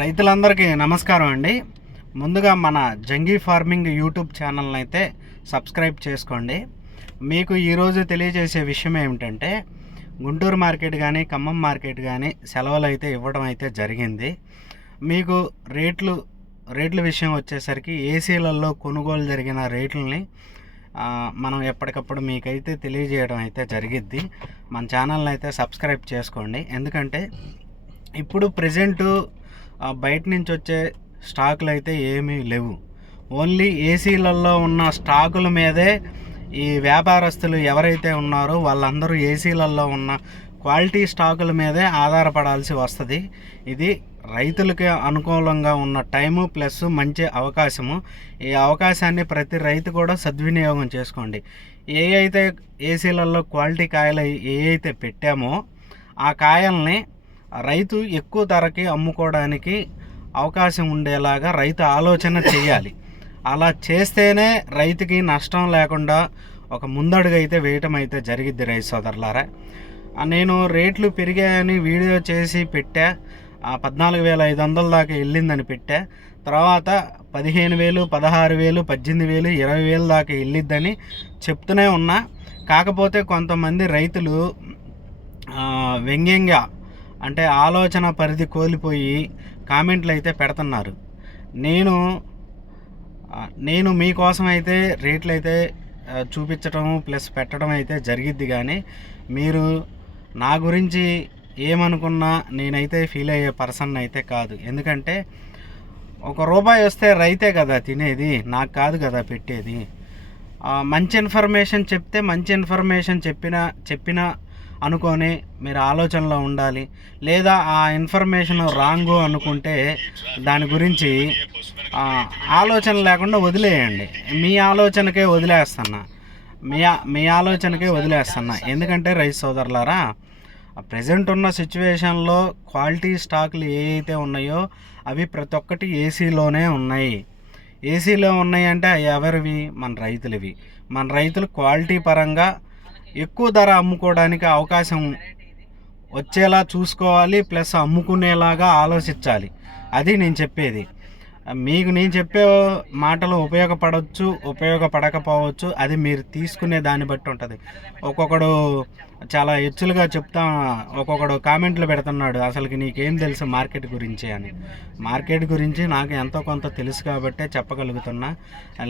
రైతులందరికీ నమస్కారం అండి. ముందుగా మన జంగీ ఫార్మింగ్ యూట్యూబ్ ఛానల్ని అయితే సబ్స్క్రైబ్ చేసుకోండి. మీకు ఈరోజు తెలియజేసే విషయం ఏమిటంటే గుంటూరు మార్కెట్ కానీ ఖమ్మం మార్కెట్ కానీ సెలవులు అయితే ఇవ్వడం అయితే జరిగింది. మీకు రేట్లు రేట్ల విషయం వచ్చేసరికి ఏసీలలో కొనుగోలు జరిగిన రేట్లని మనం ఎప్పటికప్పుడు మీకైతే తెలియజేయడం అయితే జరిగిద్ది. మన ఛానల్ని అయితే సబ్స్క్రైబ్ చేసుకోండి. ఎందుకంటే ఇప్పుడు ప్రజెంటు బయట నుంచి వచ్చే స్టాకులు అయితే ఏమీ లేవు. ఓన్లీ ఏసీలలో ఉన్న స్టాకుల మీదే ఈ వ్యాపారస్తులు ఎవరైతే ఉన్నారో వాళ్ళందరూ ఏసీలలో ఉన్న క్వాలిటీ స్టాకుల మీదే ఆధారపడాల్సి వస్తుంది. ఇది రైతులకి అనుకూలంగా ఉన్న టైము ప్లస్ మంచి అవకాశము. ఈ అవకాశాన్ని ప్రతి రైతు కూడా సద్వినియోగం చేసుకోండి. ఏ అయితే ఏసీలలో క్వాలిటీ కాయలు ఏ అయితే పెట్టామో ఆ కాయల్ని రైతు ఎక్కువ ధరకి అమ్ముకోవడానికి అవకాశం ఉండేలాగా రైతు ఆలోచన చేయాలి. అలా చేస్తేనే రైతుకి నష్టం లేకుండా ఒక ముందడుగు అయితే వేయటం అయితే జరిగిద్ది రైతు సోదరులారా. నేను రేట్లు పెరిగాయని వీడియో చేసి పెట్టా. పద్నాలుగు వేల ఐదు వందల దాకా వెళ్ళిందని పెట్టా. తర్వాత పదిహేను వేలు పదహారు వేలు పద్దెనిమిది వేలు ఇరవై వేలు దాకా వెళ్ళిద్దని చెప్తూనే ఉన్నా. కాకపోతే కొంతమంది రైతులు వ్యంగ్యంగా అంటే ఆలోచన పరిధి కోల్పోయి కామెంట్లు అయితే పెడుతున్నారు. నేను నేను మీకోసం అయితే రేట్లు అయితే చూపించడం ప్లస్ పెట్టడం అయితే జరిగిద్ది కానీ మీరు నా గురించి ఏమనుకున్నా నేనైతే ఫీల్ అయ్యే పర్సన్ అయితే కాదు. ఎందుకంటే ఒక రూపాయి వస్తే రైతే కదా తినేది నాకు కాదు కదా పెట్టేది. మంచి ఇన్ఫర్మేషన్ చెప్తే మంచి ఇన్ఫర్మేషన్ చెప్పిన చెప్పిన అనుకొని మీరు ఆలోచనలో ఉండాలి. లేదా ఆ ఇన్ఫర్మేషన్ రాంగు అనుకుంటే దాని గురించి ఆలోచన లేకుండా వదిలేయండి. మీ ఆలోచనకే వదిలేస్తున్నా. మీ మీ ఆలోచనకే వదిలేస్తున్నా. ఎందుకంటే రైతు సోదరులారా ప్రజెంట్ ఉన్న సిచ్యువేషన్లో క్వాలిటీ స్టాకులు ఏవైతే ఉన్నాయో అవి ప్రతి ఒక్కటి ఏసీలోనే ఉన్నాయి. ఏసీలో ఉన్నాయంటే అవి ఎవరివి? మన రైతులవి. మన రైతులు క్వాలిటీ పరంగా ఎక్కువ ధర అమ్ముకోవడానికి అవకాశం వచ్చేలా చూసుకోవాలి ప్లస్ అమ్ముకునేలాగా ఆలోచించాలి. అది నేను చెప్పేది. మీకు నేను చెప్పే మాటలు ఉపయోగపడవచ్చు ఉపయోగపడకపోవచ్చు అది మీరు తీసుకునే దాన్ని బట్టి ఉంటుంది. ఒక్కొక్కడు చాలా హెచ్చులుగా చెప్తా ఒక్కొక్కడు కామెంట్లు పెడుతున్నాడు అసలుకి నీకేం తెలుసు మార్కెట్ గురించి అని. మార్కెట్ గురించి నాకు ఎంతో కొంత తెలుసు కాబట్టే చెప్పగలుగుతున్నా.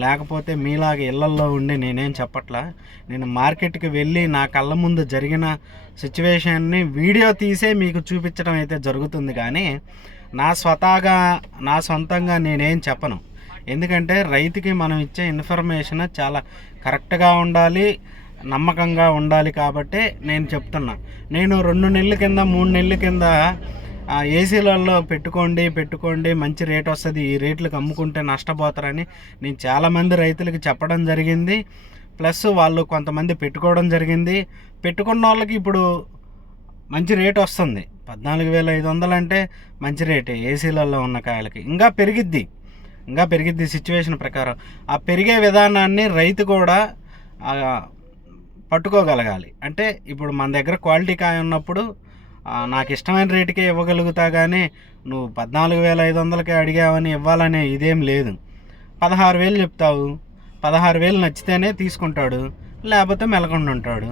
లేకపోతే మీలాగా ఇళ్ళల్లో ఉండి నేనేం చెప్పట్లా? నేను మార్కెట్కి వెళ్ళి నా కళ్ళ ముందు జరిగిన సిచ్యువేషన్ని వీడియో తీసే మీకు చూపించడం అయితే జరుగుతుంది కానీ నా స్వతహాగా నా సొంతంగా నేనేం చెప్పను. ఎందుకంటే రైతుకి మనం ఇచ్చే ఇన్ఫర్మేషన్ చాలా కరెక్ట్గా ఉండాలి నమ్మకంగా ఉండాలి కాబట్టి నేను చెప్తున్నా. నేను రెండు నెలల కింద మూడు నెలల కింద ఏసీలలో పెట్టుకోండి పెట్టుకోండి మంచి రేట్ వస్తుంది ఈ రేట్లకు అమ్ముకుంటే నష్టపోతారని నేను చాలామంది రైతులకు చెప్పడం జరిగింది. ప్లస్ వాళ్ళు కొంతమంది పెట్టుకోవడం జరిగింది. పెట్టుకున్న వాళ్ళకి ఇప్పుడు మంచి రేట్ వస్తుంది. పద్నాలుగు వేల ఐదు వందలు అంటే మంచి రేటే ఏసీలలో ఉన్న కాయలకి. ఇంకా పెరిగిద్ది. ఇంకా పెరిగిద్ది సిచ్యువేషన్ ప్రకారం. ఆ పెరిగే విధానాన్ని రైతు కూడా పట్టుకోగలగాలి. అంటే ఇప్పుడు మన దగ్గర క్వాలిటీ కాయ ఉన్నప్పుడు నాకు ఇష్టమైన రేటుకే ఇవ్వగలుగుతా కానీ నువ్వు పద్నాలుగు వేల ఐదు వందలకే అడిగావని ఇవ్వాలనే ఇదేం లేదు. పదహారు వేలు చెప్తావు. పదహారు వేలు నచ్చితేనే తీసుకుంటాడు. లేకపోతే మెలకుండా ఉంటాడు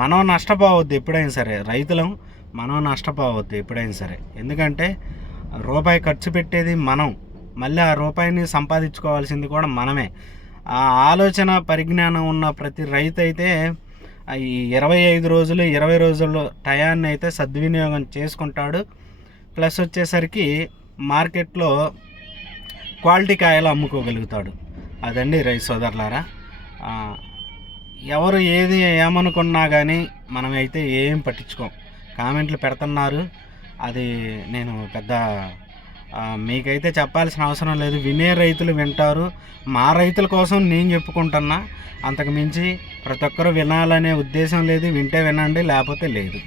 మనం నష్టపోవద్దు ఎప్పుడైనా సరే రైతులం. మనం నష్టపోవద్దు ఎప్పుడైనా సరే. ఎందుకంటే రూపాయి ఖర్చు పెట్టేది మనం. మళ్ళీ ఆ రూపాయిని సంపాదించుకోవాల్సింది కూడా మనమే. ఆ ఆలోచన పరిజ్ఞానం ఉన్న ప్రతి రైతు అయితే ఈ ఇరవై ఐదు రోజులు ఇరవై రోజుల్లో టయాన్ని అయితే సద్వినియోగం చేసుకుంటాడు. ప్లస్ వచ్చేసరికి మార్కెట్లో క్వాలిటీ కాయలు అమ్ముకోగలుగుతాడు. అదండి రైతు సోదరులారా. ఎవరు ఏది ఏమనుకున్నా కానీ మనమైతే ఏం పట్టించుకోం. కామెంట్లు పెడుతున్నారు. అది నేను పెద్ద మీకైతే చెప్పాల్సిన అవసరం లేదు. వినే రైతులు వింటారు. మా రైతుల కోసం నేను చెప్పుకుంటున్నా. అంతకు మించి ప్రతి ఒక్కరు వినాలనే ఉద్దేశం లేదు. వింటే వినండి లేకపోతే లేదు.